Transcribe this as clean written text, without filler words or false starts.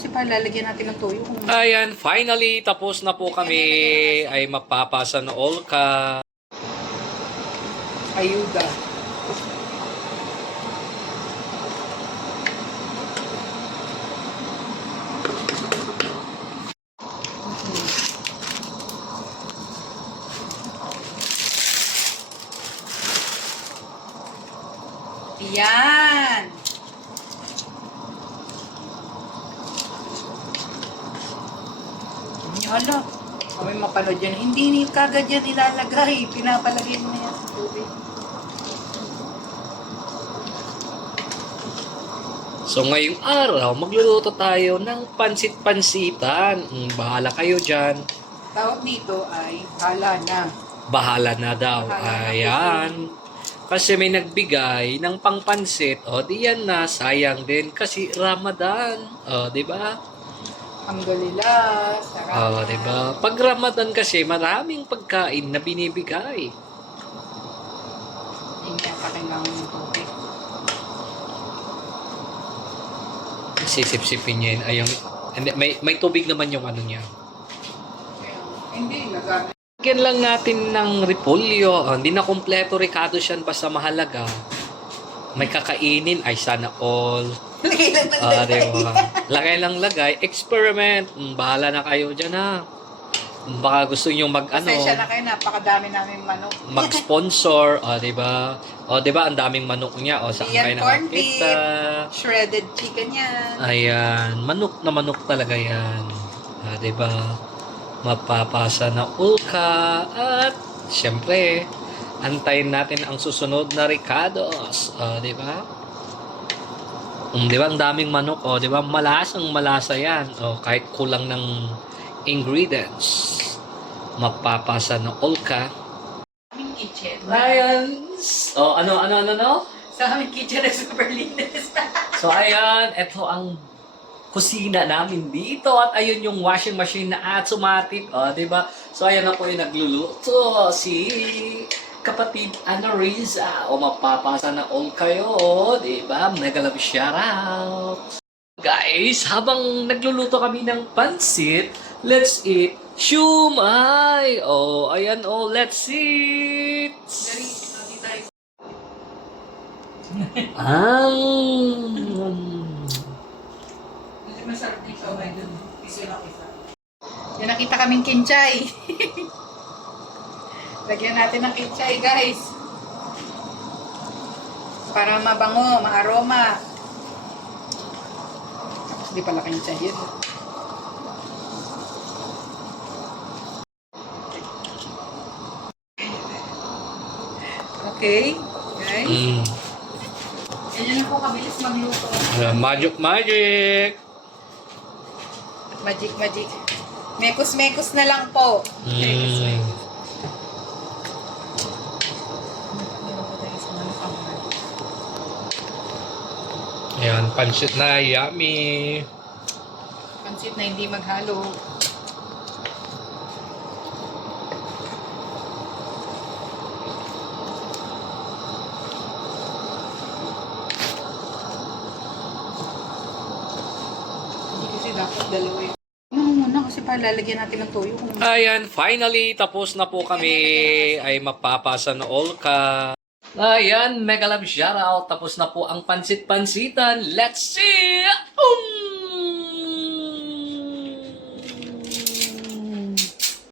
kasi pa lalagyan natin ng toyo. Ayan, finally, tapos na po kami. Ay mapapasa na all ka. Ayuda. Yan. Hala, kami mapanood yan. Hindi kagad yan ilalagay. Pinapalagay mo na yan sa tubig. So ngayong araw, magluluto tayo ng pansit-pansitan. Bahala kayo dyan. Tawag dito ay hala na. Bahala na daw. Bahala na. Ayan. Kasi may nagbigay ng pangpansit. O, di yan na. Sayang din. Kasi Ramadan. O, di ba? Alhamdulillah. Sarap. O, di ba? Pag Ramadan kasi, maraming pagkain na binibigay. Hindi pa kailangan ng tubig. Sisip-sipin niya yun. Ayun. Hindi, may tubig naman yung ano niya. Hindi, nagamit. Lagyan lang natin ng repolyo. Hindi na kompleto Ricardo siyan basta mahalaga. May kakainin ay sana all. Lagay lang ng lagay. Diba? Lagay lang lagay. Experiment. Bahala na kayo dyan ha. Baka gusto nyo Pasensya na kayo, napakadami namin manok. mag-sponsor. Diba? Diba ang daming manok niya. Saan kayo Yan, corned nakakita? Shredded chicken yan. Ayan. Manok na manok talaga yan. Diba? Mapapasa na ulka. At syempre, antayin natin ang susunod na Ricardos. Diba? Diba ang daming manok. Diba? Malasang malasa yan. Kahit kulang ng ingredients. Mapapasa na ulka. Sa aming kitchen. Ayan. Ano? Sa aming kitchen ay super linis. So, ayan. Ito ang kusina namin dito. At ayun yung washing machine na automatic. Diba? So, ayan na po yung nagluluto. Si kapatid Ana Riza. Mapapasa na all kayo. Diba? Mega love shoutout. Guys, habang nagluluto kami ng pansit, let's eat shumai. Ayan let's eat. Hindi masarap yung siomai dun. Piso lang isa. Yung nakita kaming kinchay. Lagyan natin ng kinchay, guys. Para mabango, maaroma. Tapos di pala kinchay yun. Okay, guys. Ganyan na po kabilis magluto. Magic. Magic. Mekos na lang po. Mekos. Ayan, pansit na yummy. Pansit na hindi maghalo. Hindi kasi dapat dalawa yun. Muna kasi pa lalagyan natin ng toyo. Ayan, finally, tapos na po kami. Ay mapapasa na all ka. Ayan, mega love shoutout. Tapos na po ang pansit-pansitan. Let's see!